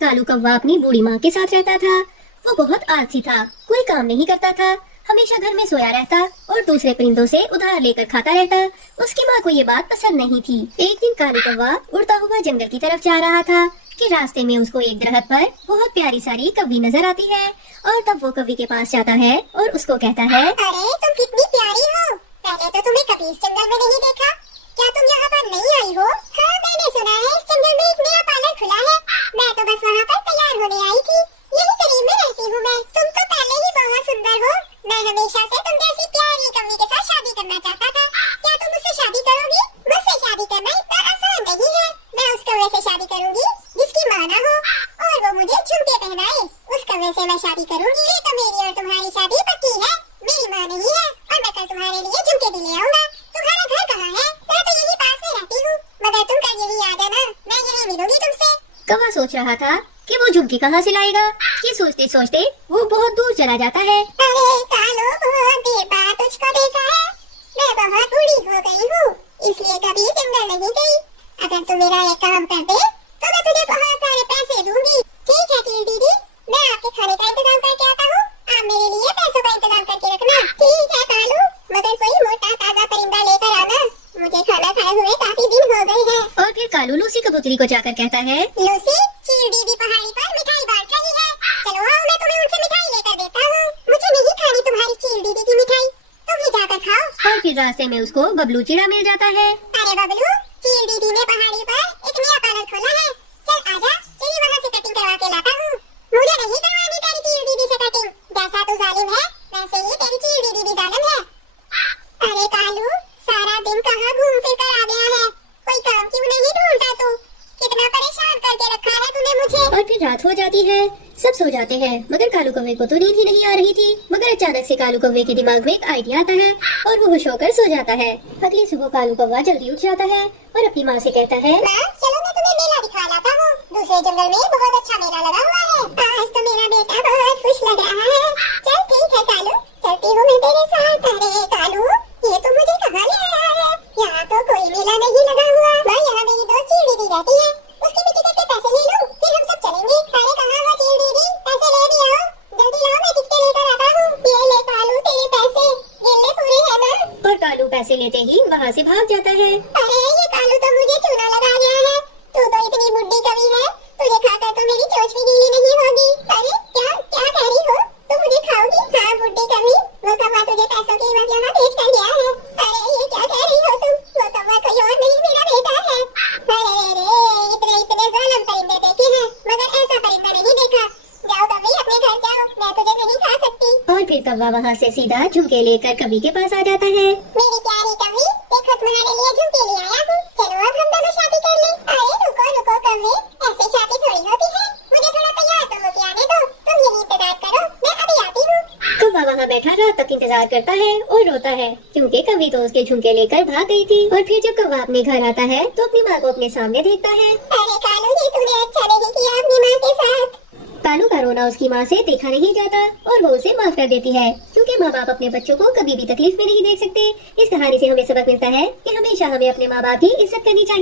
कालू कौवा अपनी बूढ़ी माँ के साथ रहता था। वो बहुत आलसी था, कोई काम नहीं करता था, हमेशा घर में सोया रहता और दूसरे परिंदों से उधार लेकर खाता रहता। उसकी माँ को ये बात पसंद नहीं थी। एक दिन कालू कौवा उड़ता हुआ जंगल की तरफ जा रहा था कि रास्ते में उसको एक दरख्त पर बहुत प्यारी सारी कौवी नजर आती है और तब वो कौवी के पास जाता है और उसको कहता है, अरे तुम कितनी प्यारी हो, पहले तो तुम्हें कभी इस जंगल में नहीं देखा, क्या तुम यहाँ पर नहीं आई हो? हाँ, मैंने सुना है इस जंगल में एक नया पार्लर खुला है, मैं तो बस वहाँ पर तैयार होने आई थी, यही करीब में रहती हूँ मैं। तुम तो पहले ही बहुत सुंदर हो, मैं हमेशा से तुम जैसी प्यारी कौवी के साथ शादी करना चाहता था, क्या तुम मुझसे शादी करोगी? मुझसे शादी करना इतना आसान नहीं है, मैं उस कौवे से शादी करूंगी जिसकी माँ ना हो और वो मुझे झुमके पहनाए, उस कौवे से मैं शादी करूंगी। ये तो मेरी और तुम्हारी शादी पक्की है, मेरी माँ नहीं है और मैं कल तुम्हारे लिए झुमके भी ले आऊंगा। तुम्हारा घर कहाँ है? मैं तो यही पास में रहती हूँ, मगर तुम कल यही आ जाना, मैं यही मिलूंगी तुमसे। कौवा सोच रहा था कि वो झुमकी कहाँ से लाएगा। ये सोचते सोचते वो बहुत दूर चला जाता है। अरे कालू, बहुत देर बाद तुझको देखा है, मैं बहुत बूढ़ी हो गई हूँ, इसलिए कभी जंगल नहीं गई। अगर तू मेरा एक काम कर दे तो मैं तुझे बहुत सारे पैसे दूंगी। ठीक है चील दीदी, मैं आपके खाने का इंतजाम करके आता हूँ, आप मेरे लिए पैसों का इंतजाम करके रखना। ठीक है कालू, मगर कोई मोटा ताजा परिंदा लेकर आना, मुझे खाना खाए हुए काफी दिन हो गए हैं। और फिर कालू लूसी कबूतरी को जाकर कहता है, लूसी, चील दीदी पहाड़ी पर मिठाई बांट रही है, चलो आओ मैं तुम्हें उनसे मिठाई लेकर देता हूँ। मुझे नहीं खानी तुम्हारी चील दीदी की मिठाई, तुम ही जाकर खाओ। और फिर रास्ते में उसको बबलू चिड़ा मिल जाता है। अरे बबलू, चील दीदी ने पहाड़ी पर एक नया पार्लर खोला है, चल आजा, तेरी वहाँ से कटिंग करवा के लाता हूँ। मुझे नहीं करवानी तेरी चील दीदी से कटिंग, जैसा तू जालिम है वैसे ही तेरी चील दीदी भी जालिम है। अरे कालू, सारा दिन कहाँ घूम फिर कर आ गया है, कोई काम क्यों नहीं ढूंढता तू? कितना परेशान करके रखा है तूने मुझे। और फिर रात हो जाती है, सब सो जाते हैं, मगर कालू कौवे को तो नींद ही नहीं आ रही थी। मगर अचानक से कालू कौवे के दिमाग में एक आइडिया आता है और वो होश होकर सो जाता है। अगली सुबह कालू कौवा जल्दी उठ जाता है और अपनी माँ से कहता है, माँ, चलो मैं तुम्हें मेला दिखा लाता हूँ, दूसरे जंगल में बहुत अच्छा मेला लगा हुआ है, आज तो मेरा बेटा बहुत खुश लग रहा है। चल ठीक है कालू, चलती हूँ मैं तेरे साथ। अरे कालू, ये तो मुझे कहाँ ले आया है, यहाँ तो कोई मेला नहीं लगा हुआ। मैं यहाँ मेरी दोस्त चील दीदी रहती है, उसकी भी टिकट के पैसे ले लूँ, फिर हम सब चलेंगे। अरे कहाँ हो चील दीदी, पैसे ले भी आओ, जल्दी लाओ, मैं टिकट लेकर आता हूँ। ये ले कालू तेरे पैसे, गिनने पूरे है ना? और कालू पैसे लेते ही वहाँ से भाग जाता है। अरे ये कालू तो मुझे चूना लगा गया है, तू तो इतनी बुड्ढी कवि है, तुझे खाकर तो मेरी चोंच भी गीली नहीं होगी। अरे क्या क्या कह रही हो, तू मुझे खाओगी? हाँ बुड्ढी कवि, वो कौवा तुझे पैसों की एवज यहाँ बेच कर गया है। अरे ये क्या कह रही हो तुम, वो कौवा कोई और नहीं मेरा बेटा है। अरे इतने इतने जालिम परिंदे देखे हैं, मगर ऐसा परिंदा नहीं देखा। जाओ कवि, अपने घर जाओ, मैं तुझे नहीं खा सकती। और फिर कौवा वहाँ से सीधा झुमके लेकर कवि के पास आ जाता है। मेरी प्यारी कवि, देखो तुम्हारे लिए झुमके ले आया हूँ, चलो अब हम दोनों शादी कर लें। अरे रुको रुको कवि, ऐसे शादी थोड़ी होती है, मुझे थोड़ा तैयार तो होके आने दो, तुम यही इंतजार करो, मैं अभी आती हूँ। कौवा वहाँ बैठा रात तक इंतजार करता है और रोता है, क्योंकि कवि तो उसके झुमके लेकर भाग गई थी। और फिर जब कौवा अपने घर आता है तो अपनी माँ को अपने सामने देखता है। अरे कालू, ये तूने अच्छा नहीं किया अपनी माँ के साथ। कालू का रोना उसकी माँ से देखा नहीं जाता और वो उसे माफ कर देती है, क्योंकि माँ बाप अपने बच्चों को कभी भी तकलीफ में नहीं देख सकते। इस कहानी से हमें सबक मिलता है कि हमेशा हमें अपने माँ बाप की इज्जत करनी चाहिए।